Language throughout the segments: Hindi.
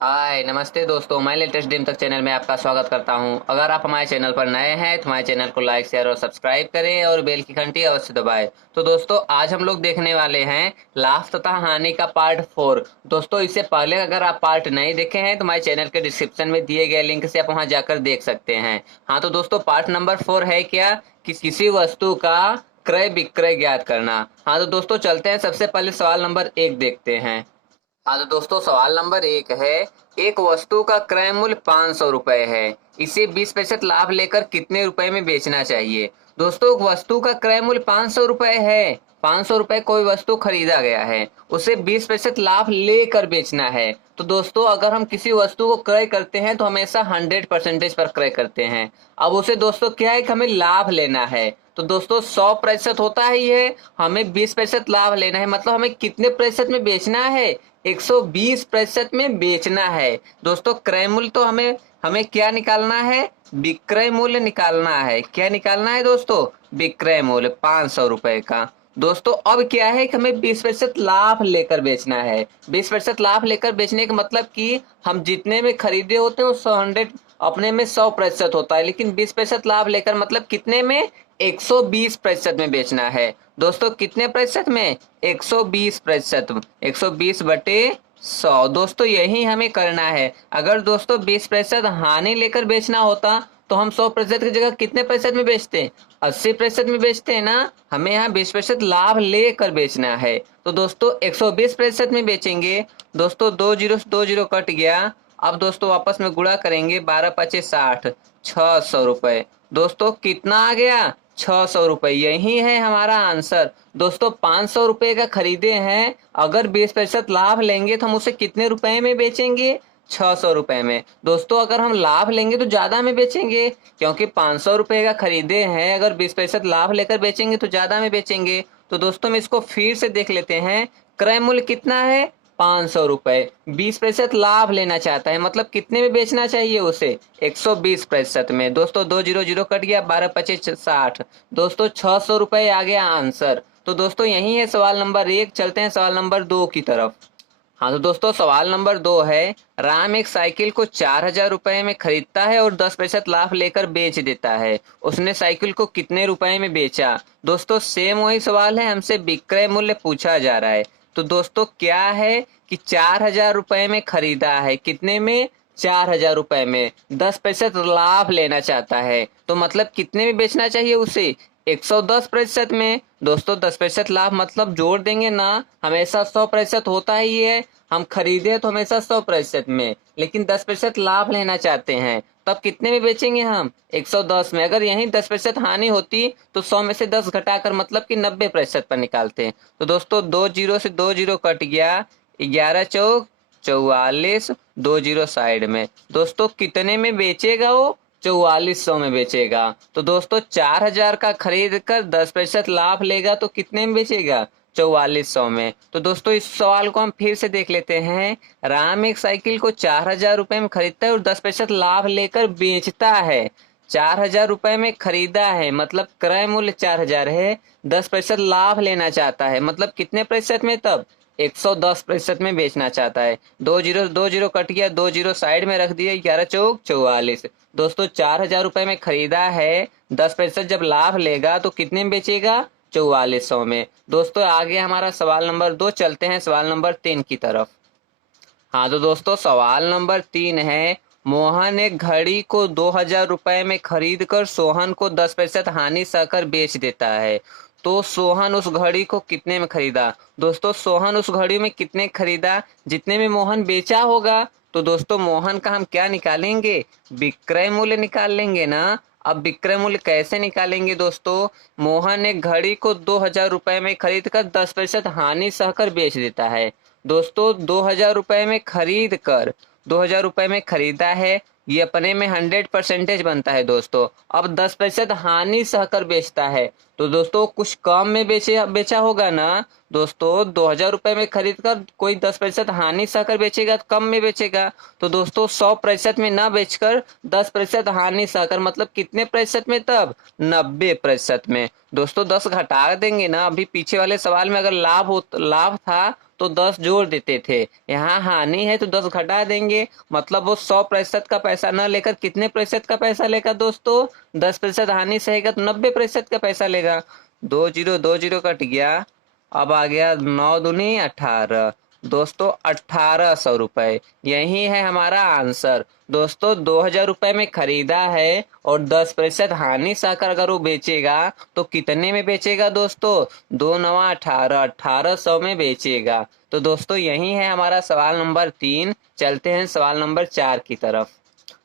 हाय नमस्ते दोस्तों, मैं लेटेस्ट ड्रीम तक चैनल में आपका स्वागत करता हूं। अगर आप हमारे चैनल पर नए हैं तो हमारे चैनल को लाइक शेयर और सब्सक्राइब करें और बेल की घंटी अवश्य दबाएं। तो दोस्तों आज हम लोग देखने वाले हैं लाभ तथा हानि का पार्ट 4। दोस्तों इससे पहले अगर आप पार्ट नहीं देखे हैं तो हमारे चैनल के डिस्क्रिप्शन में दिए गए लिंक से आप वहां जाकर देख सकते हैं। हाँ तो दोस्तों पार्ट नंबर 4 है क्या कि किसी वस्तु का क्रय विक्रय ज्ञात करना। हाँ तो दोस्तों चलते हैं, सबसे पहले सवाल नंबर 1 देखते हैं। हाँ तो दोस्तों सवाल नंबर 1 है, एक वस्तु का क्रय मूल्य 500 रुपए है, इसे 20% लाभ लेकर कितने रुपए में बेचना चाहिए। दोस्तों वस्तु का क्रय मूल्य 500 रुपए है, 500 रुपए कोई वस्तु खरीदा गया है, उसे 20% लाभ लेकर बेचना है। तो दोस्तों अगर हम किसी वस्तु को क्रय करते हैं तो हमेशा 100% पर क्रय करते हैं। अब उसे दोस्तों क्या है कि हमें लाभ लेना है, तो दोस्तों 100% होता ही है, हमें 20% लाभ लेना है, मतलब हमें कितने प्रतिशत में बेचना है, 120% में बेचना है। दोस्तों क्रय मूल्य तो हमें हमें क्या निकालना है, विक्रय मूल्य निकालना है। क्या निकालना है दोस्तों, विक्रय मूल्य 500 रुपए का। दोस्तों अब क्या है कि हमें 20% लाभ लेकर बेचना है। 20% लाभ लेकर बेचने का मतलब कि हम जितने में खरीदे होते हैं वो 100 अपने में 100% होता है, लेकिन 20% लाभ लेकर मतलब कितने में, 120% में बेचना है। दोस्तों कितने प्रतिशत में, 120%। 120/100। दोस्तों यही हमें करना है। अगर दोस्तों 20% हानि लेकर बेचना होता तो हम 100% की जगह कितने प्रतिशत में बेचते, 80% में बेचते हैं ना। हमें यहाँ 20% लाभ लेकर बेचना है, तो दोस्तों 120% में बेचेंगे। दोस्तों 2 जीरो से 2 जीरो कट गया। अब दोस्तों आपस में गुणा करेंगे, 12×5=60, 600 रुपए। दोस्तों कितना आ गया, 600 रुपए। यही है हमारा आंसर। दोस्तों 500 रुपए का खरीदे हैं, अगर 20% लाभ लेंगे तो हम उसे कितने रुपए में बेचेंगे, 600 रुपए में। दोस्तों अगर हम लाभ लेंगे तो ज्यादा में बेचेंगे, क्योंकि 500 रुपए का खरीदे हैं, अगर 20% लाभ लेकर बेचेंगे तो ज्यादा में बेचेंगे। तो दोस्तों हम इसको फिर से देख लेते हैं। क्रय मूल्य कितना है, 500 रुपए। 20% लाभ लेना चाहता है, मतलब कितने में बेचना चाहिए उसे, 120% में। दोस्तों 2 जीरो कट गया, 12×5=60। दोस्तों 600 रुपए आ गया आंसर। तो दोस्तों यही है सवाल नंबर 1। चलते हैं सवाल नंबर 2 की तरफ। हाँ तो दोस्तों सवाल नंबर 2 है, राम एक साइकिल को 4,000 रुपए में खरीदता है और 10% लाभ लेकर बेच देता है। उसने साइकिल को कितने रुपए में बेचा। दोस्तों सेम वही सवाल है, हमसे विक्रय मूल्य पूछा जा रहा है। तो दोस्तों क्या है कि 4,000 रुपए में खरीदा है, कितने में, 4,000 रुपए में। 10% लाभ लेना चाहता है, तो मतलब कितने में बेचना चाहिए उसे, 110% में। दोस्तों 10% लाभ मतलब जोड़ देंगे ना, हमेशा 100% होता ही है। हम खरीदे तो हमेशा 100% में, लेकिन 10% लाभ लेना चाहते हैं, तब कितने में बेचेंगे हम, 110 में। अगर यही 10% हानि होती तो 100 में से 10 घटाकर मतलब कि 90% पर निकालते हैं। तो दोस्तों 2 जीरो कट गया, 11×4=44, 2 जीरो साइड में। दोस्तों कितने में बेचेगा वो, 4400 में बेचेगा। तो दोस्तों 4,000 का खरीद कर 10% लाभ लेगा तो कितने में बेचेगा, 4400 में। तो दोस्तों इस सवाल को हम फिर से देख लेते हैं। राम एक साइकिल को 4,000 रुपए में खरीदता है और 10% लाभ लेकर बेचता है। 4,000 रुपए में खरीदा है, मतलब क्रय मूल्य 4,000 है, 10% लाभ लेना चाहता है, मतलब कितने प्रतिशत में, तब 110% में बेचना चाहता है। 2 जीरो कट गया, 2 जीरो साइड में रख दिए, 11×4=44। दोस्तों 4,000 रुपए में खरीदा है, 10% जब लाभ लेगा तो कितने में बेचेगा, 4400 में। दोस्तों आगे हमारा सवाल नंबर 2। चलते हैं सवाल नंबर 3 की तरफ। हाँ तो दोस्तों सवाल नंबर 3 है, मोहन एक घड़ी को 2,000 रुपए में खरीद कर सोहन को 10% हानि सहकर बेच देता है। तो सोहन उस घड़ी को कितने में खरीदा। दोस्तों सोहन उस घड़ी में कितने खरीदा, जितने में मोहन बेचा होगा। तो दोस्तों मोहन का हम क्या निकालेंगे, विक्रय मूल्य निकाल लेंगे ना। अब विक्रय मूल्य कैसे निकालेंगे दोस्तों, मोहन एक घड़ी को 2,000 रुपए में खरीद कर 10% हानि सहकर बेच देता है। दोस्तों 2,000 रुपए में खरीद कर, 2,000 रुपए में खरीदा है, ये अपने में 100% बनता है दोस्तों। अब 10% हानि सहकर बेचता है, तो दोस्तों कुछ कम में बेचा होगा ना। दोस्तों 2,000 रुपए में खरीद कर कोई 10% हानि सहकर बेचेगा तो कम में बेचेगा। तो दोस्तों 100% में ना बेचकर 10% हानि सहकर मतलब कितने प्रतिशत में, तब 90% में। दोस्तों 10 घटा देंगे ना, अभी पीछे वाले सवाल में अगर लाभ था तो 10 जोड़ देते थे। यहाँ हानि है तो 10 घटा देंगे, मतलब वो 100% का पैसा न लेकर कितने प्रतिशत का पैसा लेगा दोस्तों? 10% हानि सहेगा तो 90% का पैसा लेगा। 2 जीरो कट गया। अब आ गया 9 दूनी 18, दोस्तों 1800 रुपए। यही है हमारा आंसर। दोस्तों 2000 रुपए में खरीदा है और 10% हानि सहकर अगर वो बेचेगा तो कितने में बेचेगा दोस्तों? 2 9 18, 1800 में बेचेगा। तो दोस्तों यही है हमारा सवाल नंबर 3। चलते हैं सवाल नंबर 4 की तरफ।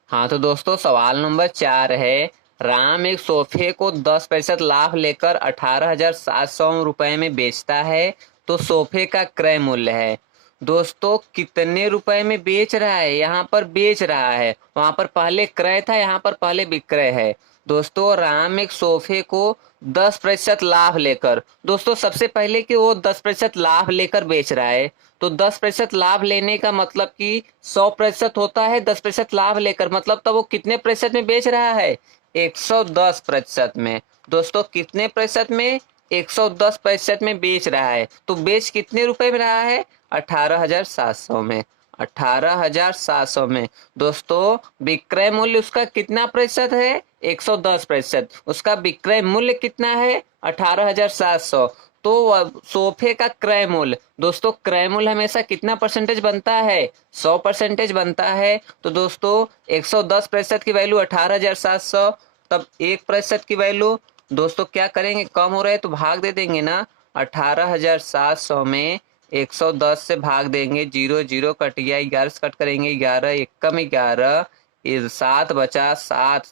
हाँ तो दोस्तों सवाल नंबर 4 है, राम एक सोफे को 10% लाभ लेकर 18,700 रुपए में बेचता है, तो सोफे का क्रय मूल्य है। दोस्तों कितने रुपए में बेच रहा है? यहाँ पर बेच रहा है, वहां पर पहले क्रय था, यहाँ पर पहले विक्रय है। दोस्तों राम एक सोफे को 10% लाभ लेकर, दोस्तों सबसे पहले कि वो 10% लाभ लेकर बेच रहा है, तो 10% लाभ लेने का मतलब कि 100% होता है 10% लाभ लेकर, मतलब तब वो कितने प्रतिशत में बेच रहा है? 110% में। दोस्तों कितने प्रतिशत में? 110% में बेच रहा है। तो बेच कितने रुपए में रहा है? 18,700 में। 18,700 में। दोस्तों विक्रय मूल्य उसका कितना प्रतिशत है? 110%। उसका विक्रय मूल्य कितना है? 18,700। तो सोफे का क्रय मूल्य, दोस्तों क्रय मूल्य हमेशा कितना परसेंटेज बनता है? 100% बनता है। तो दोस्तों 110% की वैल्यू 18,700, तब 1% की वैल्यू, दोस्तों क्या करेंगे, कम हो रहे हैं तो भाग दे देंगे ना। 18,700 में 110 से भाग देंगे, 0 0 कट गया, 11 से कट करेंगे, 11 एकम 11, 7 बचा 7,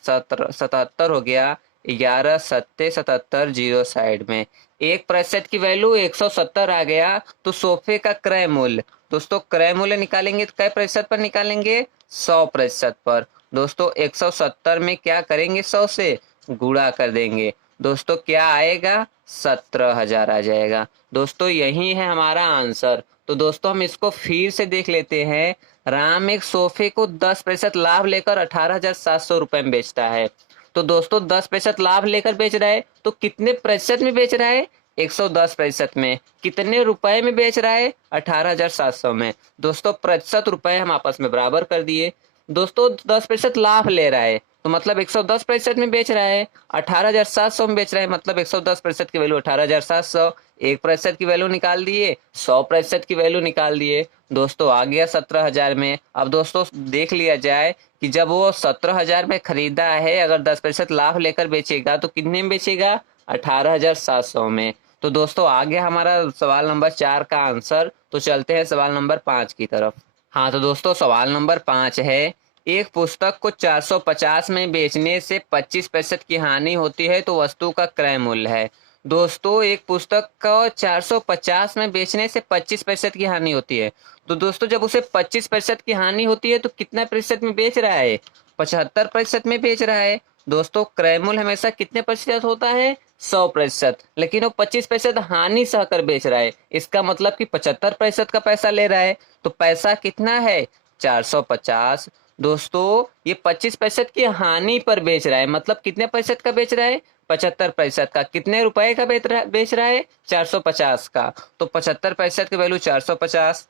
77 हो गया, 11 सत्ते 77, 0 साइड में। 1% की वैल्यू 170 आ गया। तो सोफे का क्रय मूल्य, दोस्तों क्रय मूल्य निकालेंगे तो कै प्रतिशत पर निकालेंगे? 100% पर। दोस्तों 170 में क्या करेंगे? 100 से गुणा कर देंगे, दोस्तों क्या आएगा? 17,000 आ जाएगा। दोस्तों यही है हमारा आंसर। तो दोस्तों हम इसको फिर से देख लेते हैं। राम एक सोफे को 10% लाभ लेकर 18,700 रुपए में बेचता है। तो दोस्तों 10% लाभ लेकर बेच रहा है, तो कितने प्रतिशत में बेच रहा है? 110% में। कितने रुपए में बेच रहा है? 18,700 में। दोस्तों प्रतिशत रुपए हम आपस में बराबर कर दिए। दोस्तों 10% लाभ ले रहा है, तो मतलब 110% में बेच रहा है। 18,700 में बेच रहा है, मतलब 110% की वैल्यू 18,700। 1% की वैल्यू निकाल दिए, 100% की वैल्यू निकाल दिए। दोस्तों आ गया 17,000 में। अब दोस्तों देख लिया जाए कि जब वो 17,000 में खरीदा है, अगर 10% लाभ लेकर बेचेगा तो कितने में बेचेगा? 18,700 में। तो दोस्तों आ गया हमारा सवाल नंबर 4 का आंसर। तो चलते हैं सवाल नंबर 5 की तरफ। हाँ तो दोस्तों सवाल नंबर 5 है, एक पुस्तक को 450 में बेचने से 25% की हानि होती है, तो वस्तु का क्रय मूल्य है। दोस्तों एक पुस्तक को 450 में बेचने से 25% की हानि होती है, तो दोस्तों जब उसे 25% की हानि होती है तो कितना प्रतिशत में बेच रहा है? 75% में बेच रहा है। दोस्तों क्रय मूल्य हमेशा कितने प्रतिशत होता है? 100%। लेकिन वो 25% हानि सहकर बेच रहा है, इसका मतलब कि 75% का पैसा ले रहा है। तो पैसा कितना है? 450। दोस्तों ये 25% की हानि पर बेच रहा है, मतलब कितने प्रतिशत का बेच रहा है? 75% का। कितने रुपए का बेच रहा है? 450 का। तो 75% की वैल्यू 450।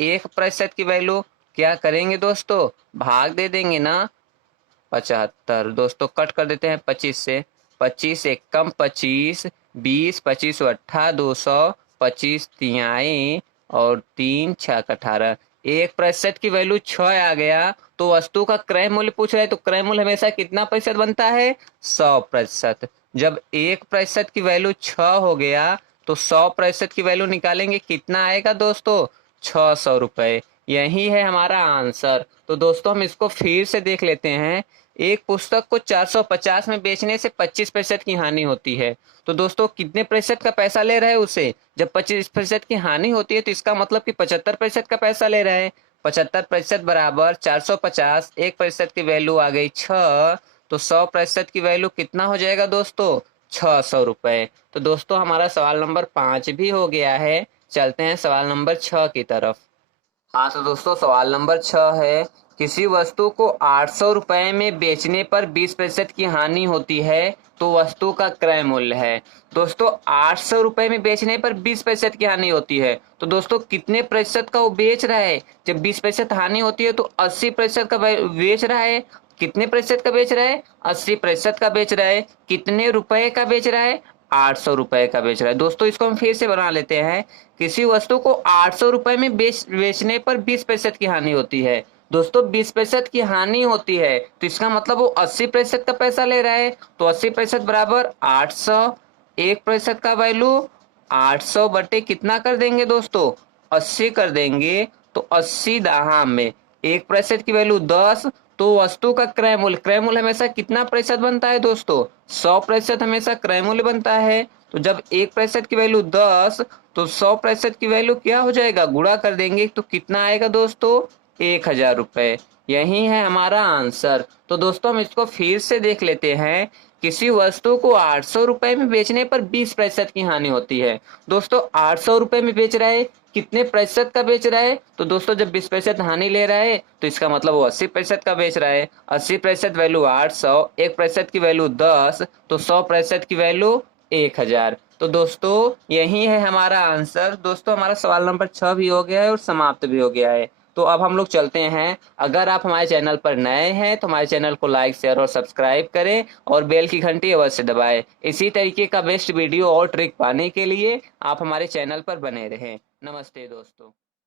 1% की वैल्यू क्या करेंगे दोस्तों? भाग दे देंगे ना। 75, दोस्तों कट कर देते हैं 25 से। 25 एकम 25, 20 25 अट्ठा 200, 25 तिहाई और 3 6 18। 1% की वैल्यू 6 आ गया। तो वस्तु का क्रय मूल्य पूछ रहे हैं, तो क्रय मूल्य हमेशा कितना प्रतिशत बनता है? 100%। जब 1% की वैल्यू 6 हो गया तो 100% की वैल्यू निकालेंगे, कितना आएगा दोस्तों? 600 रुपए। यही है हमारा आंसर। तो दोस्तों हम इसको फिर से देख लेते हैं। एक पुस्तक को 450 में बेचने से 25% की हानि होती है, तो दोस्तों कितने प्रतिशत का पैसा ले रहा है उसे? जब 25% की हानि होती है तो इसका मतलब कि 75% का पैसा ले रहा है। 75% बराबर 450, 1% की वैल्यू आ गई 6, तो 100% की वैल्यू कितना हो जाएगा दोस्तों? 600 रुपए। तो दोस्तों हमारा सवाल नंबर 5 भी हो गया है। चलते हैं सवाल नंबर 6 की तरफ। हाँ तो दोस्तों सवाल नंबर 6 है, किसी वस्तु को 800 रुपए में बेचने पर 20% की हानि होती है तो वस्तु का क्रय मूल्य है। दोस्तों 800 रुपए में बेचने पर 20% की हानि होती है तो दोस्तों कितने प्रतिशत का वो बेच रहा है? जब 20% हानि होती है तो 80% का बेच रहा है। कितने प्रतिशत का बेच रहा है? 80% का बेच रहा है। कितने रुपए का बेच रहा है? 800 रुपए का बेच रहा है। दोस्तों इसको हम फिर से बना लेते हैं। किसी वस्तु को 800 रुपए में बेचने पर 20% की हानि होती है। दोस्तों 20% की हानि होती है तो इसका मतलब वो 80% का पैसा ले रहा है। तो 80% बराबर 800। 1% का वैल्यू 800 बटे कितना कर देंगे दोस्तों? 80 कर देंगे। तो 80 दहाम में 1% की वैल्यू 10। तो वस्तु का क्रय मूल्य हमेशा कितना प्रतिशत बनता है दोस्तों? 100% हमेशा क्रय मूल्य बनता है। तो जब 1% की वैल्यू 10 तो 100% की वैल्यू क्या हो जाएगा? गुणा कर देंगे तो कितना आएगा दोस्तों? 1000 रुपए। यही है हमारा आंसर। तो दोस्तों हम इसको फिर से देख लेते हैं। किसी वस्तु को 800 रुपए में बेचने पर 20% की हानि होती है। दोस्तों 800 रुपए में बेच रहा है, कितने प्रतिशत का बेच रहा है? तो दोस्तों जब 20% हानि ले रहा है तो इसका मतलब वो 80% का बेच रहा है। 80% वैल्यू 800, 1% की वैल्यू 10, तो 100% की वैल्यू 1000। तो दोस्तों यही है हमारा आंसर। दोस्तों हमारा सवाल नंबर 6 भी हो गया है और समाप्त भी हो गया है। तो अब हम लोग चलते हैं। अगर आप हमारे चैनल पर नए हैं तो हमारे चैनल को लाइक शेयर और सब्सक्राइब करें और बेल की घंटी अवश्य दबाएं। इसी तरीके का बेस्ट वीडियो और ट्रिक पाने के लिए आप हमारे चैनल पर बने रहें। नमस्ते दोस्तों।